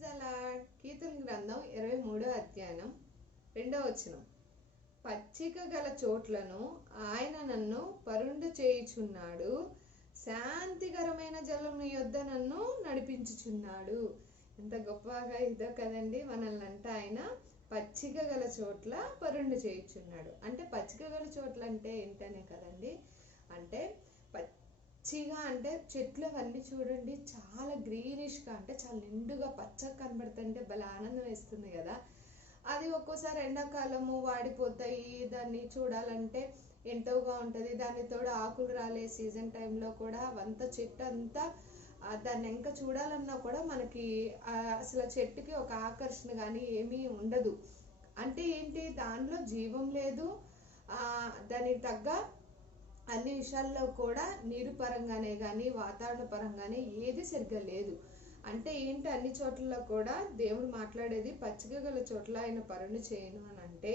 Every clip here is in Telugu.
Praise the lord. కీర్తన గ్రంథం 23వ అధ్యాయం 2వ వచనం. పచ్చిక గల చోట్లను ఆయన నన్ను పరుండు చేయుచున్నాడు, శాంతికరమైన జలము యొద్ద నన్ను నడిపించుచున్నాడు. ఎంత గొప్పగా ఇదో కదండి. మనల్ని అంటే ఆయన పచ్చిక గల చోట్ల పరుండు చేయుచున్నాడు. అంటే పచ్చిక గల చోట్ల అంటే ఏంటనే కదండి. అంటే పచ్చిగా అంటే చెట్లు అవన్నీ చూడండి, చాలా గ్రీనిష్గా అంటే చాలా నిండుగా పచ్చగా కనబడుతుంటే భలే ఆనందం వేస్తుంది కదా. అది ఒక్కోసారి ఎండాకాలము వాడిపోతాయి, దాన్ని చూడాలంటే ఎంతోగా ఉంటుంది. దాని తోడు ఆకులు రాలే సీజన్ టైంలో కూడా అవంతా చెట్టు అంతా దాన్ని ఇంకా చూడాలన్నా కూడా మనకి అసలు చెట్టుకి ఒక ఆకర్షణ కానీ ఏమీ ఉండదు. అంటే ఏంటి, దానిలో జీవం లేదు. దానికి తగ్గ అన్ని విషయాల్లో కూడా నీరు పరంగానే కానీ వాతావరణ పరంగానే ఏది సరిగ్గా లేదు. అంటే ఏంటి, అన్ని చోట్లలో కూడా దేవుడు మాట్లాడేది పచ్చిక గల చోట్ల ఆయన పరుండు చేయను అని అంటే,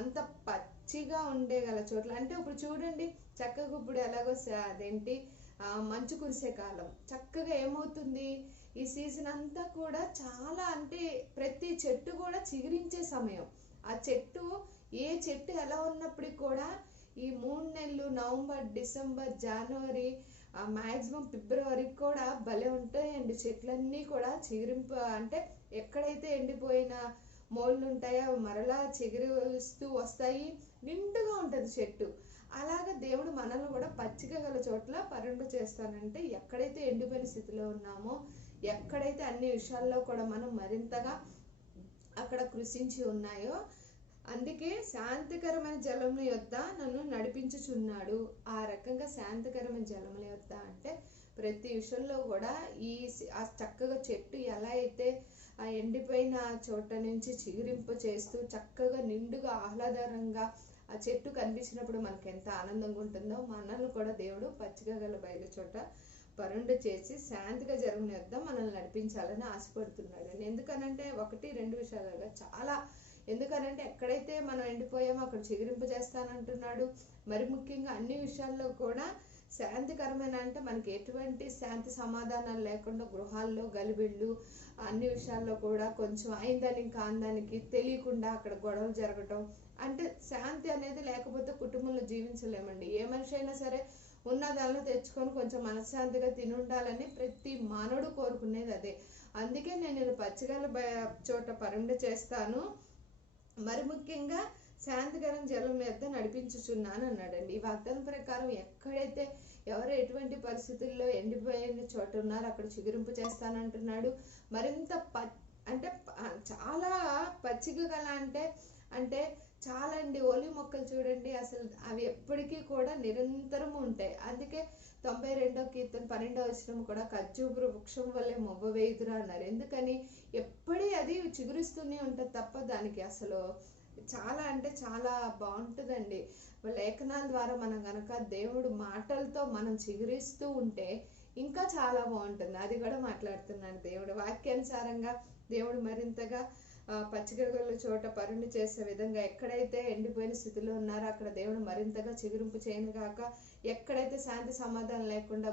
అంత పచ్చిగా ఉండే గల చోట్ల. అంటే ఇప్పుడు చూడండి, చక్కగా ఇప్పుడు ఎలాగో అదేంటి మంచు కురిసే కాలం, చక్కగా ఏమవుతుంది ఈ సీజన్ అంతా కూడా చాలా అంటే ప్రతి చెట్టు కూడా చిగురించే సమయం. ఆ చెట్టు ఏ చెట్టు ఎలా ఉన్నప్పటికీ కూడా ఈ 3 నెలలు నవంబర్, డిసెంబర్, జనవరి, మ్యాక్సిమం ఫిబ్రవరి కూడా భలే ఉంటాయండి. చెట్లన్నీ కూడా చిగురింపు, అంటే ఎక్కడైతే ఎండిపోయిన మోళ్ళు ఉంటాయో మరలా చిగురిస్తూ వస్తాయి, నిండుగా ఉంటుంది చెట్టు. అలాగా దేవుడు మనల్ని కూడా పచ్చిక గల చోట్ల పరుండు చేస్తానంటే, ఎక్కడైతే ఎండిపోయిన స్థితిలో ఉన్నామో, ఎక్కడైతే అన్ని విషయాల్లో కూడా మనం మరింతగా అక్కడ కృషించి ఉన్నాయో, అందుకే శాంతికరమైన జలముల యొద్ద నన్ను నడిపించుచున్నాడు. ఆ రకంగా శాంతికరమైన జలముల యొద్ద అంటే ప్రతి విషయంలో కూడా ఆ చక్కగా చెట్టు ఎలా అయితే ఆ ఎండిపోయిన చోట నుంచి చిగురింపు చేస్తూ చక్కగా నిండుగా ఆహ్లాదకరంగా ఆ చెట్టు కనిపించినప్పుడు మనకి ఎంత ఆనందంగా ఉంటుందో, మనల్ని కూడా దేవుడు పచ్చిక గల బయలు చోట పరుండు చేసి శాంతిగా జలముల యొద్ద మనల్ని నడిపించాలని ఆశపడుతున్నాడు. ఎందుకనంటే 1-2 విషయాలుగా చాలా, ఎందుకనంటే ఎక్కడైతే మనం ఎండిపోయామో అక్కడ చిగురింపు చేస్తానంటున్నాడు. మరి ముఖ్యంగా అన్ని విషయాల్లో కూడా శాంతికరమైన అంటే మనకి ఎటువంటి శాంతి సమాధానాలు లేకుండా గృహాల్లో గలిబిళ్ళు, అన్ని విషయాల్లో కూడా కొంచెం అయిందని కాందానికి తెలియకుండా అక్కడ గొడవలు జరగటం, అంటే శాంతి అనేది లేకపోతే కుటుంబంలో జీవించలేమండి. ఏ మనిషి అయినా సరే ఉన్నదాలను తెచ్చుకొని కొంచెం మనశ్శాంతిగా తిని ఉండాలని ప్రతి మానవుడు కోరుకునేది అదే. అందుకే నేను పచ్చిగల చోట పరుండు చేస్తాను, మరి ముఖ్యంగా శాంతికరం జలం మీద నడిపించుచున్నాను అన్నాడండి. ఈ వాగ్దానం ప్రకారం ఎక్కడైతే ఎవరు ఎటువంటి పరిస్థితుల్లో ఎండిపోయిన చోట ఉన్నారో అక్కడ చిగురింపు చేస్తానంటున్నాడు. మరింత అంటే చాలా పచ్చిక గల అంటే చాలా అండి. ఓలి మొక్కలు చూడండి, అసలు అవి ఎప్పటికీ కూడా నిరంతరము ఉంటాయి. అందుకే 92వ కీర్తన 12వ వచనం కూడా ఖర్జూర వృక్షం వల్లే మొవ్వ వేయుదురా అన్నారు. ఎందుకని, ఎప్పటి అది చిగురిస్తూనే ఉంటుంది తప్ప దానికి అసలు చాలా అంటే చాలా బాగుంటుందండి. లేఖనాల ద్వారా మనం గనక దేవుడు మాటలతో మనం చిగురిస్తూ ఉంటే ఇంకా చాలా బాగుంటుంది. అది కూడా మాట్లాడుతున్నాను. దేవుడు వాక్యానుసారంగా దేవుడు మరింతగా పచ్చిక గల చోట పరుండు చేసే విధంగా, ఎక్కడైతే ఎండిపోయిన స్థితిలో ఉన్నారో అక్కడ దేవుడు మరింతగా చిగురింపు చేయను గాక. ఎక్కడైతే శాంతి సమాధానం లేకుండా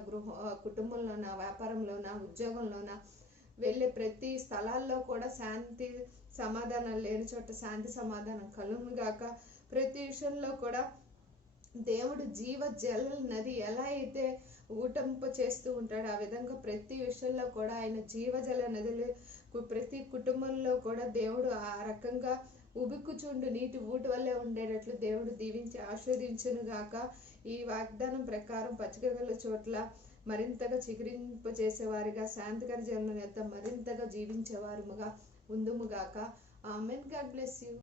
కుటుంబంలోన, వ్యాపారంలోన, ఉద్యోగంలోన వెళ్ళే ప్రతి స్థలాల్లో కూడా శాంతి సమాధానం లేని చోట శాంతి సమాధానం కలుగును గాక. ప్రతి విషయంలో కూడా దేవుడు జీవ జల నది ఎలా అయితే ఊటంప చేస్తూ ఉంటాడు, ఆ విధంగా ప్రతి విషయంలో కూడా ఆయన జీవజల నదులు ప్రతి కుటుంబంలో కూడా దేవుడు ఆ రకంగా ఉబిక్కుచుండు నీటి ఊటి వల్లే ఉండేటట్లు దేవుడు దీవించి ఆస్వాదించును గాక. ఈ వాగ్దానం ప్రకారం పచ్చిక గల చోట్ల మరింతగా చిగురింప చేసేవారిగా, శాంతికర జలం యొక్క మరింతగా జీవించేవారుగా ఉందుముగాక. ఆమెన్. God bless you.